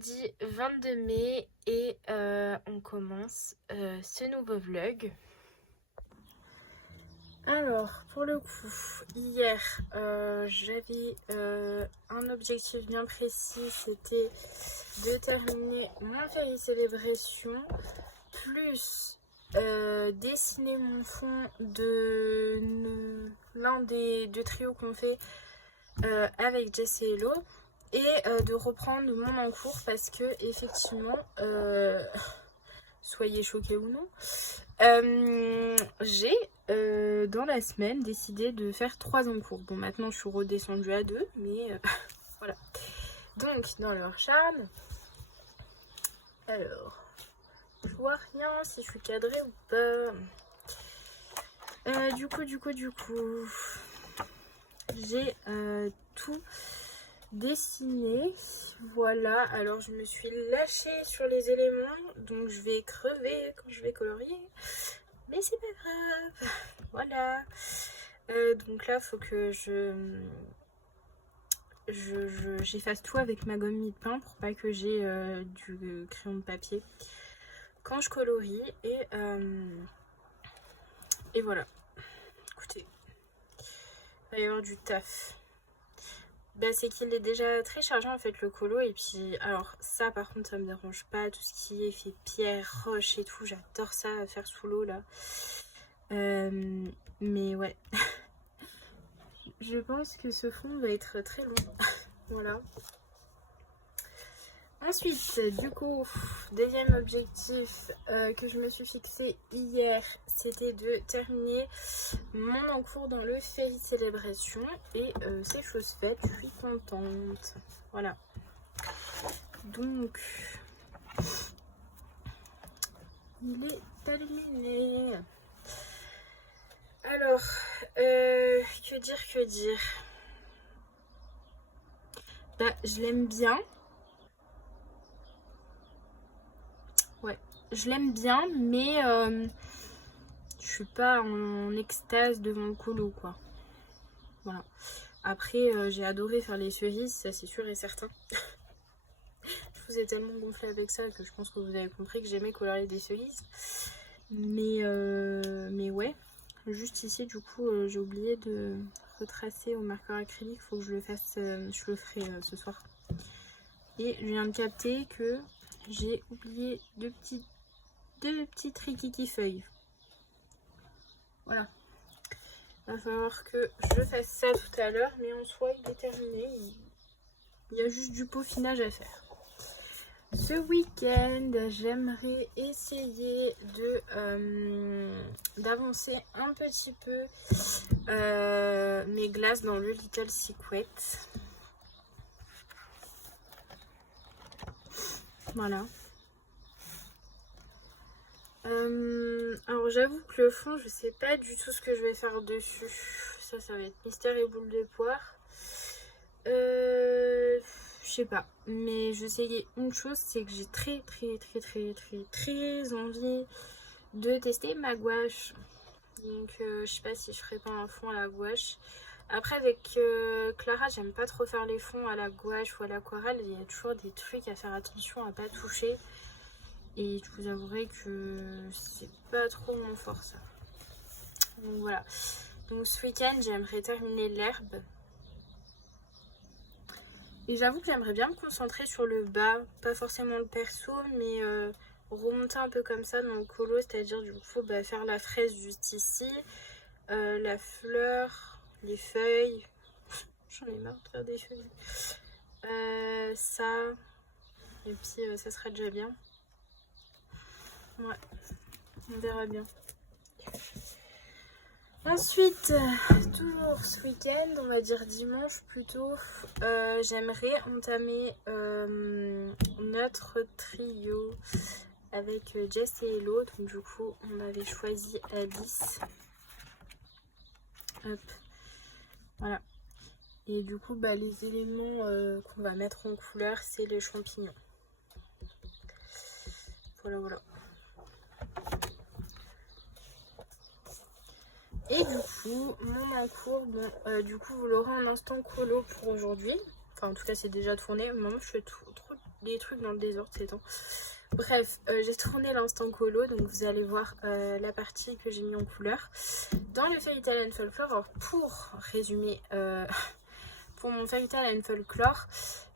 jeudi 22 mai et on commence ce nouveau vlog. Alors pour le coup, hier j'avais un objectif bien précis, c'était de terminer mon Fairy Celebration plus dessiner mon fond de l'un des deux trios qu'on fait avec Jess et Hello. Et de reprendre mon encours parce que effectivement, soyez choqués ou non, j'ai dans la semaine décidé de faire 3 encours. Bon, maintenant je suis redescendue à 2, mais voilà. Donc dans leur charme, alors je vois rien si je suis cadrée ou pas. Du coup j'ai tout dessiné. Voilà, alors je me suis lâchée sur les éléments, donc je vais crever quand je vais colorier, mais c'est pas grave. Voilà, donc là faut que j'efface tout avec ma gomme mie-de-pain pour pas que j'ai du crayon de papier quand je colorie. Et voilà, écoutez, il va y avoir du taf. Bah, c'est qu'il est déjà très chargé en fait le colo, et puis alors ça par contre ça me dérange pas, tout ce qui est fait pierre, roche et tout, j'adore ça à faire sous l'eau là. Mais ouais, je pense que ce fond va être très long. Voilà. Ensuite, du coup, deuxième objectif que je me suis fixé hier, c'était de terminer mon encours dans le Fairy Celebration. Et c'est chose faite, je suis contente. Voilà. Donc, il est terminé. Alors, que dire Bah, je l'aime bien. Ouais, je l'aime bien, mais je suis pas en extase devant le colo, quoi. Voilà. Après, j'ai adoré faire les cerises, ça c'est sûr et certain. Je vous ai tellement gonflé avec ça que je pense que vous avez compris que j'aimais colorier des cerises. Mais ouais, juste ici, du coup, j'ai oublié de retracer au marqueur acrylique. Il faut que je le fasse, je le ferai ce soir. Et je viens de capter que j'ai oublié deux petits trikiki feuilles. Voilà. Il va falloir que je fasse ça tout à l'heure, mais en soi il est terminé. Il y a juste du peaufinage à faire. Ce week-end, j'aimerais essayer d'avancer un petit peu mes glaces dans le Little Secret. Voilà. Alors j'avoue que le fond, je sais pas du tout ce que je vais faire dessus. Ça va être mystère et boule de poire. Je sais pas, mais je sais une chose, c'est que j'ai très envie de tester ma gouache. Donc je sais pas si je ferai pas un fond à la gouache. Après avec Clara, j'aime pas trop faire les fonds à la gouache ou à l'aquarelle. Il y a toujours des trucs à faire attention à pas toucher. Et je vous avouerai que c'est pas trop mon fort ça. Donc voilà. Donc ce week-end, j'aimerais terminer l'herbe. Et j'avoue que j'aimerais bien me concentrer sur le bas, pas forcément le perso, mais remonter un peu comme ça dans le colo, c'est-à-dire du coup faire la fraise juste ici, la fleur, les feuilles, j'en ai marre de faire des feuilles, ça, et puis ça sera déjà bien. Ouais, on verra bien. Ensuite, toujours ce week-end, on va dire dimanche plutôt, j'aimerais entamer notre trio avec Jess et Hello. Donc du coup, on avait choisi Alice. Hop, voilà. Et du coup, les éléments qu'on va mettre en couleur, c'est les champignons. Voilà. Et du coup, mon encours, du coup, vous l'aurez en instant colo pour aujourd'hui. Enfin, en tout cas, c'est déjà tourné. Moi, je fais trop les trucs dans le désordre ces temps. Bref, j'ai tourné l'instant colo, donc vous allez voir la partie que j'ai mis en couleur. Dans le Fairy Tail and Folklore, alors pour résumer, pour mon Fairy Tail and Folklore,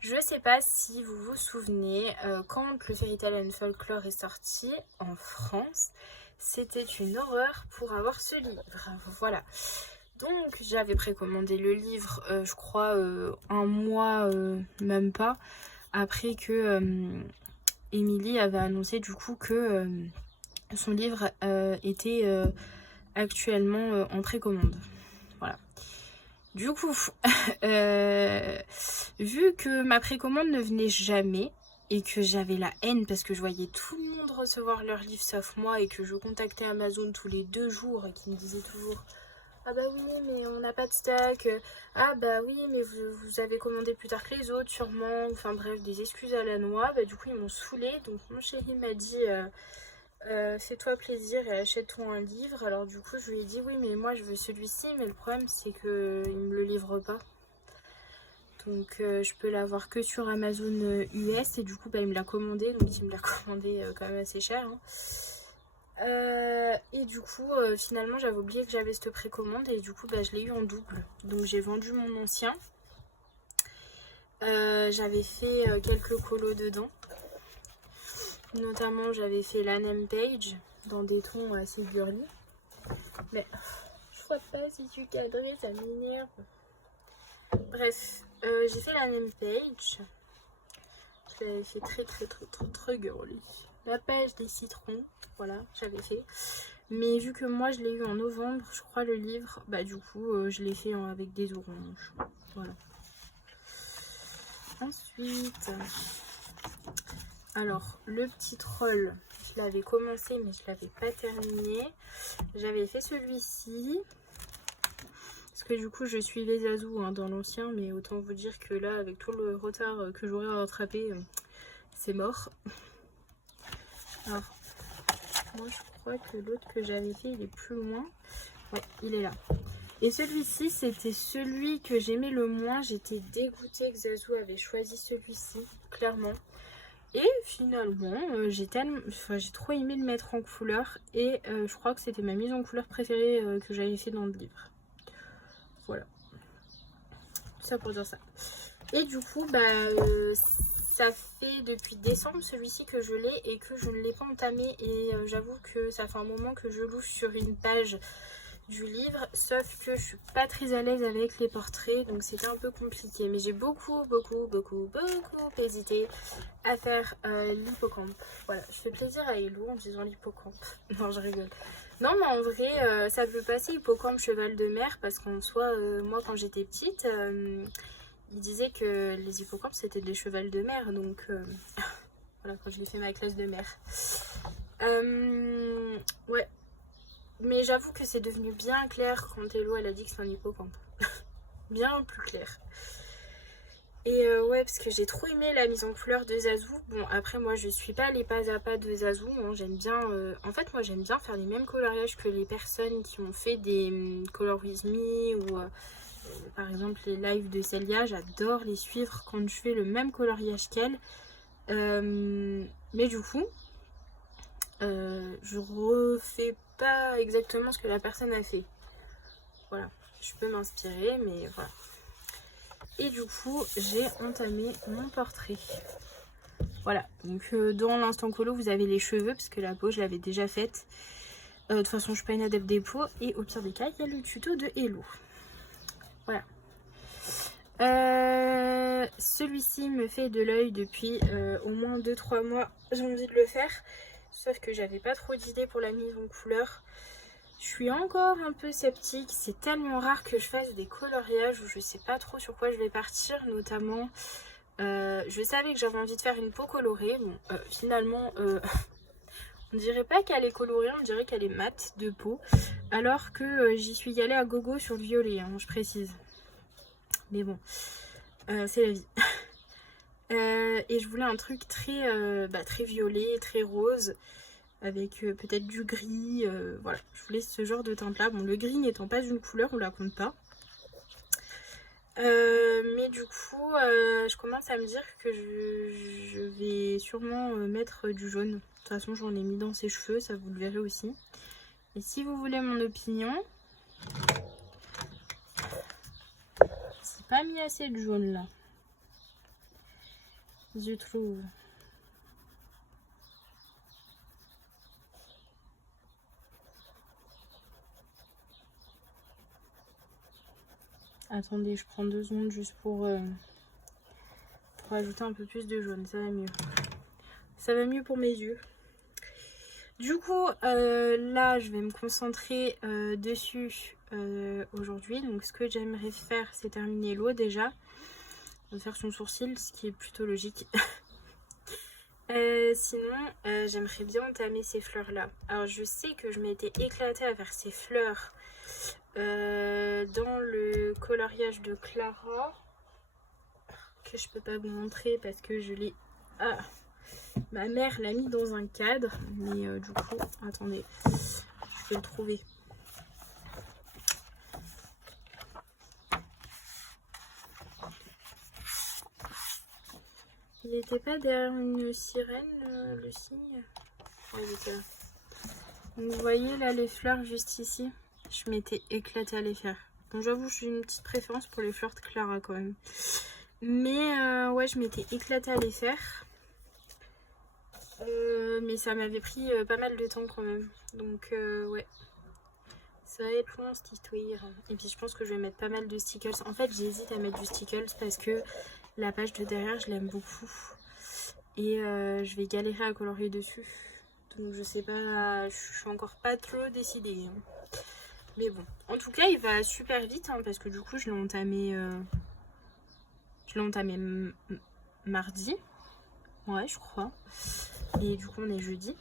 je sais pas si vous vous souvenez, quand le Fairy Tail and Folklore est sorti en France, c'était une horreur pour avoir ce livre. Voilà. Donc j'avais précommandé le livre, je crois, un mois, même pas, après que Émilie avait annoncé du coup que son livre était actuellement en précommande. Voilà. Du coup, vu que ma précommande ne venait jamais et que j'avais la haine parce que je voyais tout le monde recevoir leur livre sauf moi et que je contactais Amazon tous les 2 jours et qui me disaient toujours « Ah bah oui, mais on n'a pas de stock. Ah bah oui, mais vous avez commandé plus tard que les autres, sûrement. » Enfin bref, des excuses à la noix. Bah du coup, ils m'ont saoulée. Donc mon chéri m'a dit fais-toi plaisir et achète-toi un livre. Alors du coup, je lui ai dit « Oui, mais moi, je veux celui-ci. Mais le problème, c'est qu'il ne me le livre pas. Donc je peux l'avoir que sur Amazon US. Et du coup, bah, il me l'a commandé. Donc il me l'a commandé quand même assez cher. Hein. Et du coup finalement j'avais oublié que j'avais cette précommande et du coup bah, je l'ai eu en double, donc j'ai vendu mon ancien. J'avais fait quelques colos dedans, notamment j'avais fait l'Annem Page dans des tons assez girly, mais je vois pas si tu cadrais, ça m'énerve. Bref, j'ai fait l'Annem Page, je l'avais fait très girly. La pêche des citrons, voilà, j'avais fait. Mais vu que moi je l'ai eu en novembre, je crois, le livre, bah du coup je l'ai fait avec des oranges. Voilà. Ensuite, alors le petit troll, je l'avais commencé mais je l'avais pas terminé. J'avais fait celui-ci. Parce que du coup je suivais Zazou hein, dans l'ancien, mais autant vous dire que là, avec tout le retard que j'aurais à rattraper, c'est mort. Alors, moi je crois que l'autre que j'avais fait il est plus loin. Ouais, il est là. Et celui-ci c'était celui que j'aimais le moins. J'étais dégoûtée que Zazou avait choisi celui-ci, clairement. Et finalement j'ai trop aimé le mettre en couleur. Et je crois que c'était ma mise en couleur préférée que j'avais fait dans le livre. Voilà. Tout ça pour dire ça. Et du coup bah ça fait depuis décembre celui-ci que je l'ai et que je ne l'ai pas entamé. Et j'avoue que ça fait un moment que je louche sur une page du livre. Sauf que je suis pas très à l'aise avec les portraits. Donc c'était un peu compliqué. Mais j'ai beaucoup hésité à faire l'hippocampe. Voilà, je fais plaisir à Hello en disant l'hippocampe. Non, je rigole. Non, mais en vrai, ça peut passer hippocampe cheval de mer. Parce qu'en soi, moi quand j'étais petite... il disait que les hippocampes c'était des chevals de mer, donc voilà, quand je l'ai fait ma classe de mer. Ouais, mais j'avoue que c'est devenu bien clair quand Hello elle a dit que c'est un hippocampe. Bien plus clair. Et ouais, parce que j'ai trop aimé la mise en couleur de Zazou. Bon, après moi je suis pas les pas à pas de Zazou, hein. J'aime bien, en fait moi j'aime bien faire les mêmes coloriages que les personnes qui ont fait des Color With Me ou... par exemple les lives de Célia, j'adore les suivre quand je fais le même coloriage qu'elle. Mais du coup, je refais pas exactement ce que la personne a fait. Voilà, je peux m'inspirer, mais voilà. Et du coup, j'ai entamé mon portrait. Voilà, donc dans l'instant colo, vous avez les cheveux, parce que la peau, je l'avais déjà faite. De toute façon, je suis pas une adepte des peaux. Et au pire des cas, il y a le tuto de Hello. Voilà. Celui-ci me fait de l'œil depuis au moins 2-3 mois. J'ai envie de le faire. Sauf que j'avais pas trop d'idées pour la mise en couleur. Je suis encore un peu sceptique. C'est tellement rare que je fasse des coloriages où je sais pas trop sur quoi je vais partir. Notamment, je savais que j'avais envie de faire une peau colorée. Bon, finalement, on dirait pas qu'elle est colorée, on dirait qu'elle est mate de peau. Alors que j'y suis allée à gogo sur le violet, hein, je précise. Mais bon, c'est la vie. Et je voulais un truc très violet, très rose, avec peut-être du gris. Voilà, je voulais ce genre de teinte là. Bon, le gris n'étant pas une couleur, on la compte pas. Mais du coup, je commence à me dire que je vais sûrement mettre du jaune. De toute façon, j'en ai mis dans ses cheveux, ça vous le verrez aussi. Et si vous voulez mon opinion, c'est pas mis assez de jaune là, je trouve. Attendez, je prends 2 secondes juste pour ajouter un peu plus de jaune, ça va mieux. Ça va mieux pour mes yeux. Du coup, là, je vais me concentrer dessus aujourd'hui. Donc, ce que j'aimerais faire, c'est terminer l'eau déjà. On va faire son sourcil, ce qui est plutôt logique. Sinon, j'aimerais bien entamer ces fleurs-là. Alors, je sais que je m'étais éclatée à faire ces fleurs dans le coloriage de Clara. Que je peux pas vous montrer parce que je l'ai... Ah, ma mère l'a mis dans un cadre. Mais du coup, attendez, je vais le trouver. Il n'était pas derrière une sirène, le signe? Ouais, il était là. Donc, vous voyez là les fleurs juste ici? Je m'étais éclatée à les faire. Bon, j'avoue, j'ai une petite préférence pour les fleurs de Clara quand même. Mais ouais, je m'étais éclatée à les faire. Mais ça m'avait pris pas mal de temps quand même. Donc ouais. Ça va être long cette histoire. Et puis je pense que je vais mettre pas mal de stickers. En fait, j'hésite à mettre du stickers parce que la page de derrière, je l'aime beaucoup. Et je vais galérer à colorier dessus. Donc je sais pas, je suis encore pas trop décidée. Mais bon, en tout cas, il va super vite hein, parce que du coup, je l'ai entamé mardi. Ouais, je crois. Et du coup, on est jeudi.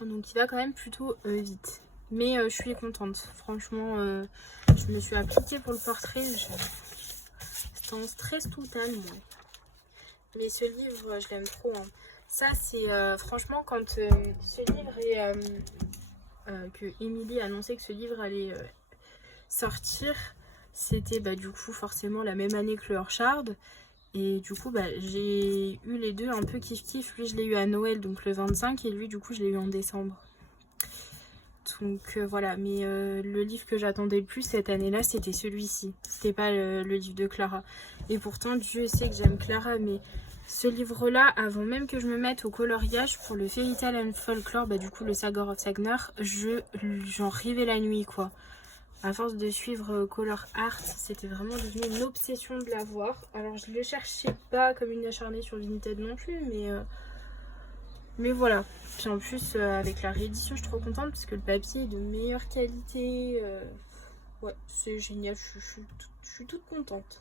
Donc il va quand même plutôt vite. Mais je suis contente. Franchement, je me suis appliquée pour le portrait. C'était en stress total, moi. Mais ce livre, je l'aime trop. Hein. Ça, c'est franchement, quand ce livre est... que Émilie a annoncé que ce livre allait sortir, c'était bah, du coup forcément la même année que le Orchard. Et du coup, bah, j'ai eu les deux un peu kiff-kiff. Lui, je l'ai eu à Noël, donc le 25, et lui, du coup, je l'ai eu en décembre. Donc voilà, mais le livre que j'attendais le plus cette année-là, c'était celui-ci. C'était pas le livre de Clara. Et pourtant, Dieu sait que j'aime Clara, mais ce livre-là, avant même que je me mette au coloriage pour le Fairy Tale and Folklore, bah du coup le Saga of Sagner, j'en rêvais la nuit quoi. À force de suivre Color Art, c'était vraiment devenu une obsession de l'avoir. Alors je le cherchais pas comme une acharnée sur Vinted non plus, mais voilà. Puis en plus, avec la réédition, je suis trop contente parce que le papier est de meilleure qualité. Ouais, c'est génial, je suis toute contente.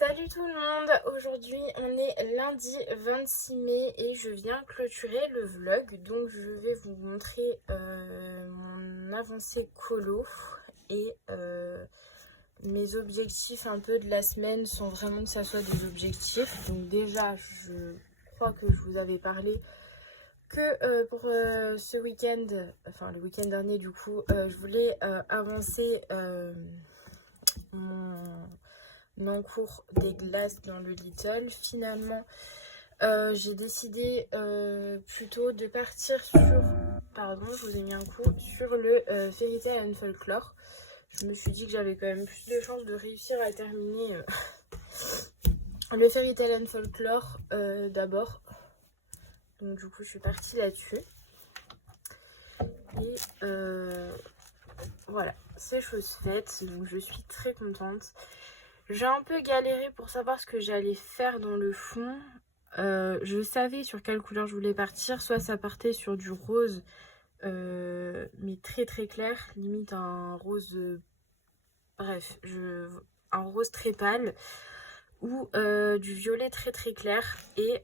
Salut tout le monde, aujourd'hui on est lundi 26 mai et je viens clôturer le vlog. Donc je vais vous montrer mon avancée colo et mes objectifs un peu de la semaine sans vraiment que ça soit des objectifs. Donc déjà je crois que je vous avais parlé que pour ce week-end, enfin le week-end dernier du coup, je voulais avancer mon encours des glaces dans le Lidl. Finalement j'ai décidé plutôt de partir sur, pardon je vous ai mis un coup, sur le Fairy Tail and Folklore. Je me suis dit que j'avais quand même plus de chances de réussir à terminer le Fairy Tail and Folklore d'abord. Donc du coup je suis partie là-dessus. Et voilà, c'est chose faite, donc je suis très contente. J'ai un peu galéré pour savoir ce que j'allais faire dans le fond. Je savais sur quelle couleur je voulais partir. Soit ça partait sur du rose, mais très très clair, limite un rose, bref, un rose très pâle, ou du violet très très clair. Et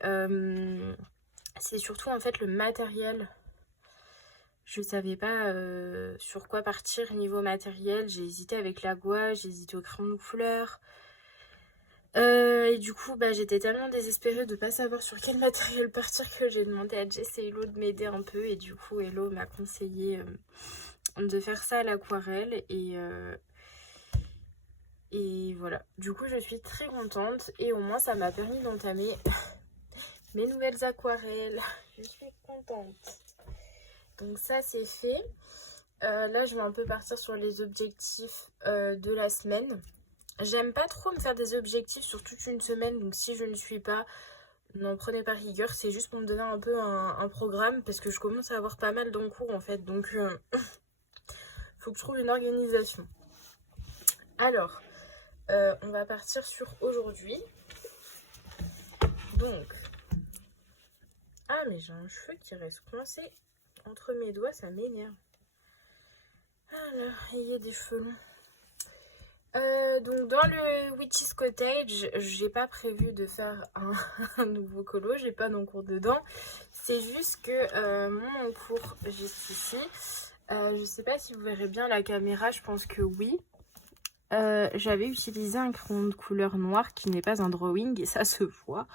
c'est surtout en fait le matériel. Je savais pas sur quoi partir niveau matériel. J'ai hésité avec la gouache, j'ai hésité au crayon de couleur. Et du coup, j'étais tellement désespérée de pas savoir sur quel matériel partir que j'ai demandé à Jess et Hello de m'aider un peu. Et du coup, Hello m'a conseillé de faire ça à l'aquarelle. Et voilà. Du coup, je suis très contente. Et au moins, ça m'a permis d'entamer mes nouvelles aquarelles. Je suis contente. Donc ça c'est fait. Là je vais un peu partir sur les objectifs de la semaine. J'aime pas trop me faire des objectifs sur toute une semaine, donc si je ne suis pas, n'en prenez pas rigueur. C'est juste pour me donner un peu un programme, parce que je commence à avoir pas mal d'encours en fait, donc faut que je trouve une organisation. Alors on va partir sur aujourd'hui. Donc mais j'ai un cheveu qui reste coincé entre mes doigts, ça m'énerve. Alors, il y a des cheveux longs. Donc dans le Witch's Cottage, j'ai pas prévu de faire un nouveau colo, j'ai pas d'encours dedans. C'est juste que mon encours juste ici, je sais pas si vous verrez bien la caméra, je pense que oui. J'avais utilisé un crayon de couleur noire qui n'est pas un drawing et ça se voit.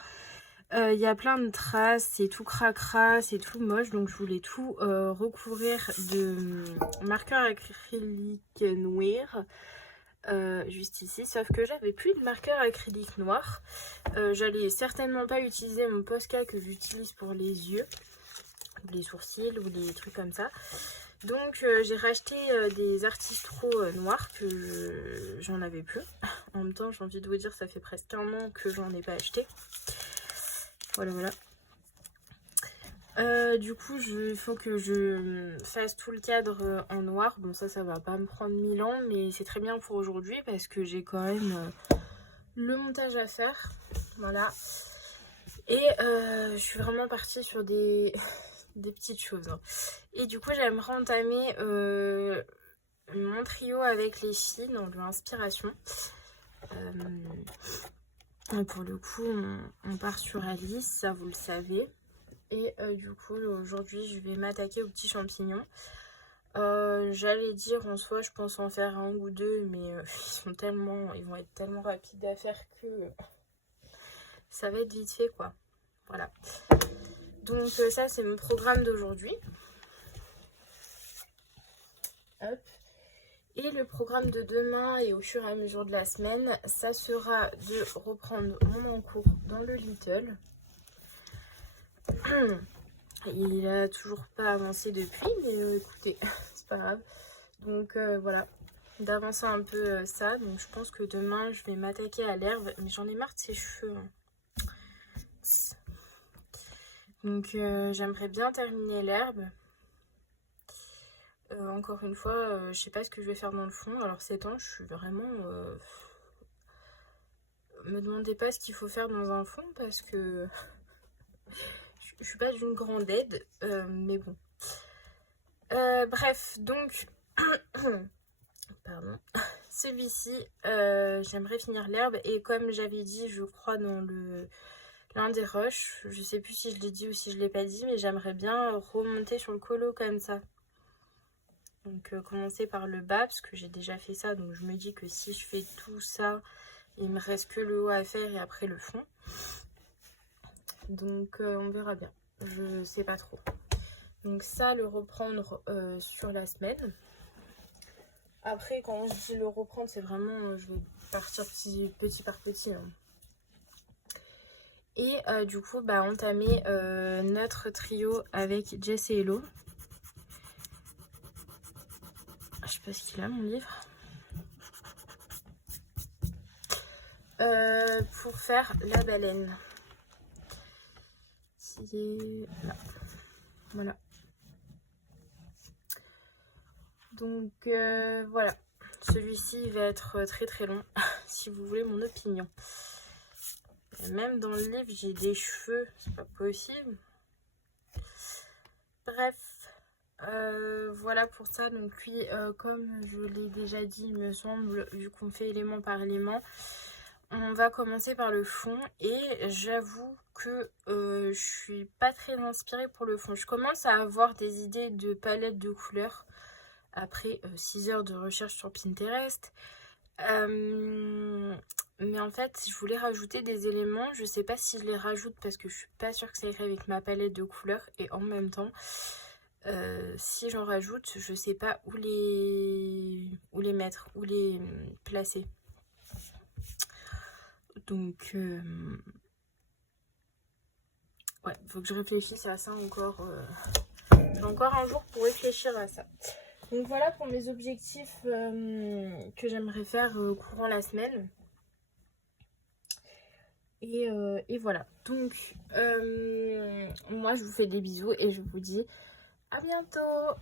Il y a plein de traces, c'est tout cracra, c'est tout moche, donc je voulais tout recouvrir de marqueur acrylique noir juste ici, sauf que j'avais plus de marqueur acrylique noir. J'allais certainement pas utiliser mon Posca que j'utilise pour les yeux, les sourcils ou des trucs comme ça. Donc j'ai racheté des Artistro noirs que j'en avais plus. En même temps j'ai envie de vous dire, ça fait presque un an que j'en ai pas acheté. Voilà. Du coup, il faut que je fasse tout le cadre en noir. Bon, ça va pas me prendre 1000 ans, mais c'est très bien pour aujourd'hui parce que j'ai quand même le montage à faire. Voilà. Et je suis vraiment partie sur des petites choses. Et du coup, j'aimerais entamer mon trio avec les filles dans l'inspiration. Pour le coup, on part sur Alice, ça vous le savez. Et du coup, aujourd'hui, je vais m'attaquer aux petits champignons. J'allais dire en soi, je pense en faire un ou deux, mais ils vont être tellement rapides à faire que ça va être vite fait, quoi. Voilà. Donc ça, c'est mon programme d'aujourd'hui. Hop. Et le programme de demain et au fur et à mesure de la semaine, ça sera de reprendre mon encours dans le Lidl. Il a toujours pas avancé depuis, mais écoutez, c'est pas grave. Donc voilà, d'avancer un peu ça. Donc je pense que demain, je vais m'attaquer à l'herbe, mais j'en ai marre de ses cheveux. Donc j'aimerais bien terminer l'herbe. Encore une fois, je sais pas ce que je vais faire dans le fond. Alors ces temps, je suis vraiment... me demandez pas ce qu'il faut faire dans un fond parce que je suis pas d'une grande aide, mais bon. Bref, donc... Pardon. celui-ci, j'aimerais finir l'herbe. Et comme j'avais dit, je crois, dans l'un des rushs, je sais plus si je l'ai dit ou si je l'ai pas dit, mais j'aimerais bien remonter sur le colo comme ça. Donc commencer par le bas, parce que j'ai déjà fait ça. Donc je me dis que si je fais tout ça, il me reste que le haut à faire et après le fond. Donc on verra bien. Je sais pas trop. Donc ça, le reprendre sur la semaine. Après, quand je dis le reprendre, c'est vraiment, je vais partir petit par petit. Hein. Et du coup, bah, entamer notre trio avec Jess et Hello. Je sais pas ce qu'il a, mon livre. Pour faire la baleine. Qui est là. Voilà. Donc voilà. Celui-ci va être très très long, si vous voulez mon opinion. Et même dans le livre, j'ai des cheveux, c'est pas possible. Bref, voilà pour ça. Donc lui, comme je l'ai déjà dit, il me semble, vu qu'on fait élément par élément, on va commencer par le fond. Et j'avoue que je suis pas très inspirée pour le fond. Je commence à avoir des idées de palette de couleurs après 6 heures de recherche sur Pinterest. Mais en fait, je voulais rajouter des éléments. Je sais pas si je les rajoute parce que je suis pas sûre que ça irait avec ma palette de couleurs. Et en même temps, si j'en rajoute, je sais pas où les mettre, où les placer. Donc, ouais, faut que je réfléchisse à ça encore. J'ai encore un jour pour réfléchir à ça. Donc voilà pour mes objectifs que j'aimerais faire courant la semaine. Et voilà. Donc, moi je vous fais des bisous et je vous dis à bientôt.